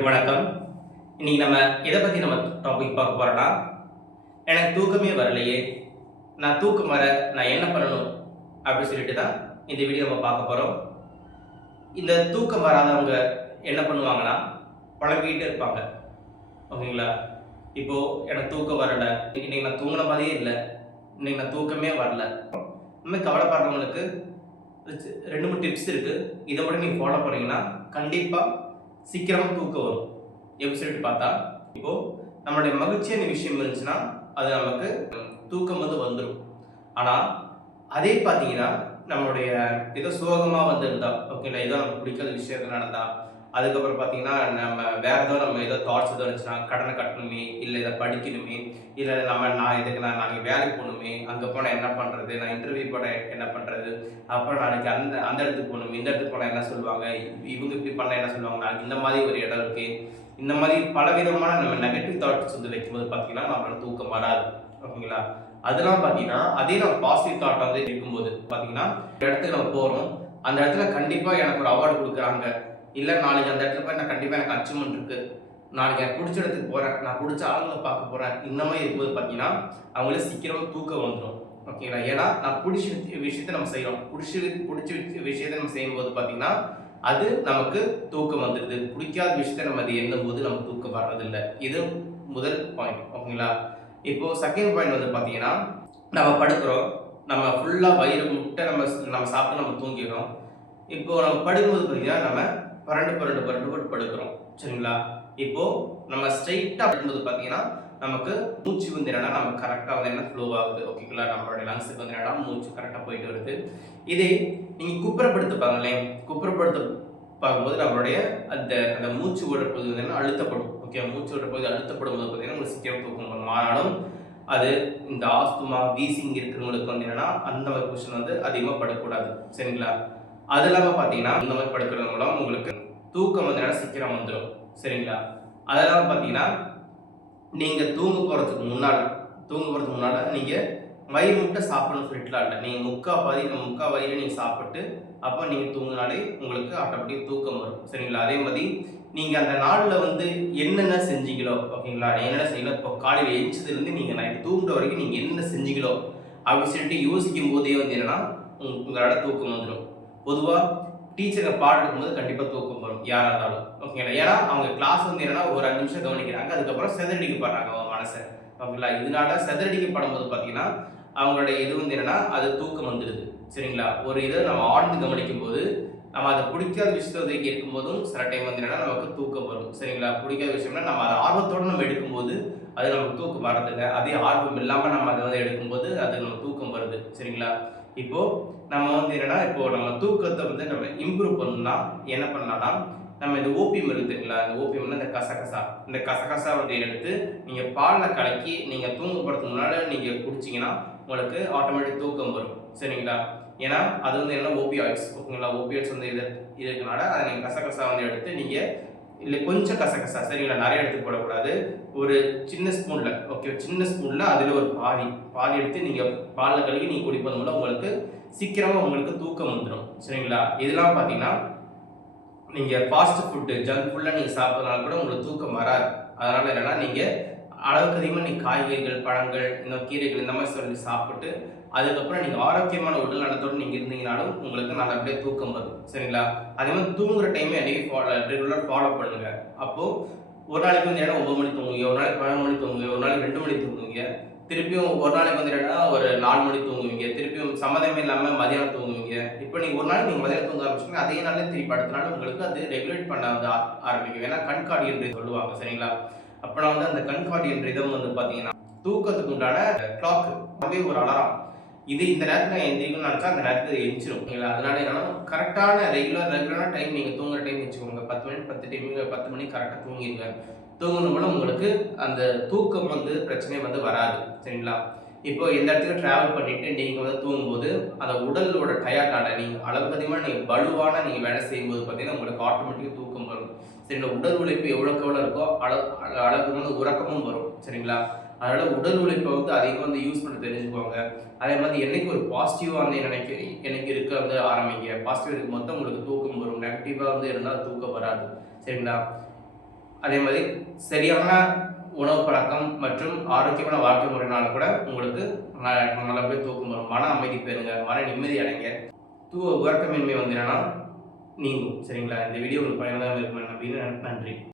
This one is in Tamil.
அனைவருக்கும் வணக்கம். இன்றைக்கி நம்ம எதை பற்றி நம்ம டாபிக் பார்க்க போகிறோன்னா எனக்கு தூக்கமே வரலையே. நான் தூக்கம் வர நான் என்ன பண்ணணும் அப்படின்னு சொல்லிட்டு தான் இந்த வீடியோ நம்ம பார்க்க போகிறோம் இந்த தூக்கம் வராதவங்க என்ன பண்ணுவாங்கன்னா புலம்பிக்கிட்டே இருப்பாங்க. ஓகேங்களா? இப்போது எனக்கு தூக்கம் வரலை. இன்னைக்கு நான் தூங்கின மாதிரியே இல்லை. இன்னைக்கு நான் தூக்கமே வரல. இனிமேல் கவலைப்படுறவங்களுக்கு ரெண்டு மூணு டிப்ஸ் இருக்குது இதை மட்டும் நீங்கள் ஃபாலோ பண்ணிங்கன்னா கண்டிப்பாக சீக்கிரமாக தூக்கம் வரும். எப்படி சொல்லிட்டு பார்த்தா இப்போ நம்மளுடைய மகிழ்ச்சியான விஷயம் இருந்துச்சுன்னா அது நமக்கு தூக்கம் வந்து வந்துடும் ஆனால் அதே பார்த்தீங்கன்னா நம்மளுடைய ஏதோ சோகமாக வந்திருந்தா ஓகேங்களா ஏதோ நமக்கு பிடிக்காத விஷயம் நடந்தா அதுக்கப்புறம் பார்த்தீங்கன்னா நம்ம வேற ஏதோ நம்ம ஏதோ தாட்ஸ் ஏதோ இருந்துச்சுன்னா கடனை கட்டணுமே இல்லை இதை படிக்கணுமே இல்லை நம்ம நான் இதுக்கு நான் நாளைக்கு வேலைக்கு போகணுமே அங்கே போனால் என்ன பண்ணுறது நான் இன்டர்வியூ போட என்ன பண்ணுறது அப்புறம் நாளைக்கு அந்த அந்த இடத்துக்கு போகணும் இந்த இடத்துக்கு போனால் என்ன சொல்லுவாங்க? இவங்க இப்படி பண்ண என்ன சொல்லுவாங்க? நாளைக்கு இந்த மாதிரி ஒரு இடம் இருக்குது இந்த மாதிரி பல விதமான நம்ம நெகட்டிவ் தாட்ஸ் வந்து வைக்கும்போது பார்த்தீங்கன்னா நம்மளால தூக்கம் வராது. ஓகேங்களா? அதெல்லாம் பார்த்தீங்கன்னா அதே நம்ம பாசிட்டிவ் தாட் வந்து இருக்கும்போது பார்த்தீங்கன்னா ஒரு இடத்துக்கு நம்ம போகிறோம் அந்த இடத்துல கண்டிப்பாக எனக்கு ஒரு அவார்டு கொடுக்குறாங்க. இல்லை நாளைக்கு அந்த இடத்துல போய் நான் கண்டிப்பாக எனக்கு அச்சீவ்மெண்ட் இருக்குது நாளைக்கு எனக்கு பிடிச்ச இடத்துக்கு போகிறேன் நான் பிடிச்ச ஆளுங்களை பார்க்க போகிறேன் இந்த மாதிரி இருக்கும்போது பார்த்தீங்கன்னா அவங்களே சீக்கிரமாக தூக்கம் வந்துடும் ஓகேங்களா ஏன்னா நான் பிடிச்ச விஷயத்தை நம்ம செய்கிறோம் பிடிச்ச பிடிச்ச விஷயத்தை நம்ம செய்யும்போது பார்த்தீங்கன்னா அது நமக்கு தூக்கம் வந்துடுது பிடிக்காத விஷயத்தை நம்ம அது எண்ணும் போது நமக்கு தூக்கம் வர்றதில்லை. இது முதல் பாயிண்ட் ஓகேங்களா இப்போ செகண்ட் பாயிண்ட் வந்து பார்த்தீங்கன்னா நம்ம படுக்கிறோம். நம்ம ஃபுல்லாக வயிறு முட்டை நம்ம நம்ம சாப்பிட்டு நம்ம தூங்கிடுறோம். இப்போ நம்ம படுக்கும்போது பார்த்தீங்கன்னா நம்ம பரண்டு பரண்டு பரண்டு படுக்கிறோம் சரிங்களா? இப்போ நம்ம ஸ்ட்ரைட்டாக படும்போது பார்த்தீங்கன்னா நமக்கு மூச்சு வந்து என்னன்னா நம்ம கரெக்டாக வந்து என்ன ஃப்ளோ ஆகுது? ஓகேங்களா நம்மளுடைய லங்ஸுக்கு வந்து என்னன்னா மூச்சு கரெக்டாக போயிட்டு வருது? இதே நீங்கள் குப்புறப்படுத்துப்பாங்களே குப்புறப்படுத்து பார்க்கும்போது நம்மளுடைய அந்த அந்த மூச்சு விடுறது வந்து என்ன? அழுத்தப்படும். ஓகே மூச்சு விடுறது அழுத்தப்படும் போது பார்த்தீங்கன்னா உங்களுக்கு சீக்கிரம் தூக்கம் வரும். ஆனாலும் அது இந்த ஆஸ்துமா வீசிங் இருக்கிறவங்களுக்கு வந்து என்னன்னா அந்த மாதிரி கொஷின் வந்து அதிகமாக படக்கூடாது. சரிங்களா? அது இல்லாமல் பார்த்தீங்கன்னா இந்த மாதிரி படுக்கிறது மூலம் உங்களுக்கு தூக்கம் வந்து சீக்கிரம் வந்துடும் சரிங்களா? அது இல்லாமல் பார்த்தீங்கன்னா நீங்கள் தூங்க போகிறதுக்கு முன்னால் தூங்க போகிறதுக்கு முன்னால் நீங்கள் வயிறு முட்டை சாப்பிடணும்னு சொல்லிட்டுலாம் இல்லை. நீங்கள் முக்கா பாதி முக்கா வயிறு நீங்கள் சாப்பிட்டு அப்போ நீங்கள் தூங்கினாலே உங்களுக்கு ஆட்டோமேட்டிக் தூக்கம் வரும். சரிங்களா? அதே மாதிரி நீங்கள் அந்த நாளில் வந்து என்னென்ன செஞ்சீங்களோ ஓகேங்களா? என்னென்ன செய்யலாம் இப்போ காலையில் எழுச்சதுலேருந்து நீங்கள் நைட்டு தூங்குற வரைக்கும் நீங்கள் என்ன செஞ்சீங்களோ அப்படின்னு சொல்லிட்டு யோசிக்கும் போதே வந்து என்னென்னா உங்களோட தூக்கம் வந்துடும் பொதுவாக டீச்சரை பாடுக்கும் போது கண்டிப்பாக தூக்கம் வரும். யாராக இருந்தாலும். ஓகேங்களா ஏன்னா அவங்க கிளாஸ் வந்து என்னன்னா ஒரு அஞ்சு நிமிஷம் கவனிக்கிறாங்க. அதுக்கப்புறம் செதறடிக்கப்படுறாங்க அவங்க மனசை. ஓகேங்களா இதனால செதறடிக்கப்படும் போது பார்த்தீங்கன்னா அவங்களுடைய இது வந்து என்னன்னா அது தூக்கம் வந்துடுது. சரிங்களா? ஒரு இதை நம்ம ஆழ்ந்து கவனிக்கும் போது நம்ம அதை பிடிக்காத விஷயத்தை வந்து கேட்கும் சில டைம் வந்து என்னன்னா நமக்கு தூக்கம் வரும். சரிங்களா? பிடிக்காத விஷயம்னா நம்ம அதை ஆர்வத்தோட நம்ம எடுக்கும்போது அது நமக்கு தூக்கம் வரதில்லை அதே ஆர்வம் இல்லாமல் நம்ம அதை வந்து எடுக்கும்போது அது நம்ம தூக்கம் வருது. சரிங்களா? இப்போ நம்ம வந்து என்னன்னா இப்போ நம்ம தூக்கத்தை வந்து நம்ம இம்ப்ரூவ் பண்ணணும்னா என்ன பண்ணலாம்னா நம்ம இந்த ஓபியம் இருக்குதுங்களா இந்த ஓபியம்னா இந்த கசகசா. இந்த கசகசா வந்து எடுத்து நீங்கள் பாலில் கலக்கி நீங்கள் தூங்க முன்னால் நீங்கள் குடிச்சிங்கன்னா குடிச்சீங்கன்னா உங்களுக்கு ஆட்டோமேட்டிக் தூக்கம் வரும். சரிங்களா? ஏன்னா அது வந்து என்ன ஓபியாய்ட்ஸ் ஓகேங்களா? ஓபியாய்ட்ஸ் வந்து இது இருக்கனால அதை நீங்கள் கசகசா வந்து எடுத்து நீங்கள் இல்லை கொஞ்சம் கசகசா சரிங்களா? நிறைய எடுத்து போடக்கூடாது. ஒரு சின்ன ஸ்பூனில் ஓகே சின்ன ஸ்பூனில் அதில் ஒரு பாதி. பாதி எடுத்து நீங்கள் பாலில் கழுவி நீங்கள் குடிப்பது மூலம் உங்களுக்கு சீக்கிரமாக உங்களுக்கு தூக்கம் வந்துடும் சரிங்களா? இதெல்லாம் பார்த்தீங்கன்னா நீங்கள் ஃபாஸ்ட் ஃபுட்டு ஜங்க் ஃபுல்லாக நீங்கள் சாப்பிட்றதுனால கூட உங்களுக்கு தூக்கம் வராது. அதனால் என்னென்னா நீங்கள் அளவுக்கு அதிகமாக நீங்கள் காய்கறிகள் பழங்கள் இந்த கீரைகள் இந்த மாதிரி சொல்லி சாப்பிட்டு அதுக்கப்புறம் நீங்கள் ஆரோக்கியமான உடல் நலத்தோடு நீங்கள் இருந்தீங்கனாலும் உங்களுக்கு நல்லபடியாக தூக்கம் வரும். சரிங்களா? அதே மாதிரி தூங்குற டைமே அன்றைக்கி ஃபாலோ ரெகுலர் ஃபாலோ பண்ணுங்க. அப்போது ஒரு நாளைக்கு வந்து ஏன்னா ஒம்பது மணி தூங்குங்க ஒரு நாளைக்கு பன்னெண்டு மணி தூங்குங்க ஒரு நாளைக்கு ரெண்டு மணி தூங்குவீங்க? திருப்பியும் ஒரு நாளைக்கு வந்து என்னன்னா ஒரு நாலு மணி தூங்குவீங்க? திருப்பியும் சம்மதமே இல்லாமல் மதியானம் தூங்குவீங்க? இப்போ நீங்கள் ஒரு நாளைக்கு நீங்கள் மதியானம் தூங்க ஆரம்பிச்சிங்க அதே நாளே திருப்பி அடுத்த நாள் உங்களுக்கு அது ரெகுலேட் பண்ண வந்து ஆரம்பிக்கும். ஏன்னா கண்காடி என்று சொல்லுவாங்க. சரிங்களா? அப்போனா வந்து அந்த கண்காடி என்ற இதம் வந்து பார்த்தீங்கன்னா தூக்கத்துக்கு உண்டான கிளாக் அதே ஒரு அலாரம் இது இந்த நேரத்தில் எந்திரிக்கணும்னு நினச்சா அந்த நேரத்தில் எந்திரிச்சிடும் ஓகேங்களா? அதனால என்னன்னா கரெக்டான ரெகுலர் ரெகுலரான டைம் நீங்கள் தூங்குற டைம் வச்சுக்கோங்க. பத்து மணி பத்து டைம் பத்து மணி கரெக்டாக தூங்கிடுங்க தூங்கணும் மூலம் உங்களுக்கு அந்த தூக்கம் வந்து பிரச்சனை வந்து வராது. சரிங்களா? இப்போ எந்த இடத்துக்கு ட்ராவல் பண்ணிட்டு நீங்கள் வந்து தூங்கும்போது அந்த உடலோட டயர்டான நீங்கள் அளவுக்கு அதிகமாக நீங்கள் வலுவான நீங்கள் வேலை செய்யும்போது பார்த்தீங்கன்னா உங்களுக்கு ஆட்டோமேட்டிக்காக தூக்கம் வரும். சரிங்களா? உடல் உழைப்பு எவ்வளோக்கு எவ்வளோ இருக்கோ அளவு அளவுக்கு வந்து உறக்கமும் வரும் சரிங்களா? அதனால் உடல் உழைப்பை வந்து அதிகமாக வந்து யூஸ் பண்ண தெரிஞ்சுக்கோங்க அதே மாதிரி என்னைக்கு ஒரு பாசிட்டிவாக வந்து எனக்கு எனக்கு இருக்க வந்து ஆரம்பிங்க. பாசிட்டிவ் இருக்கும் மொத்தம் உங்களுக்கு தூக்கம் வரும். நெகட்டிவாக வந்து இருந்தால் தூக்கம் வராது சரிங்களா? அதே மாதிரி சரியான உணவு பழக்கம் மற்றும் ஆரோக்கியமான வாழ்க்கை முறையினால கூட உங்களுக்கு ந- நல்லபடியாக தூக்கம் வரும். மன அமைதி பெறுங்க. மன நிம்மதி அடைங்க. தூ உறக்கமின்மை வந்து என்னன்னா நீங்கும். சரிங்களா? இந்த வீடியோ உங்களுக்கு பயனுள்ளதாக இருக்கும் அப்படின்னு நன்றி.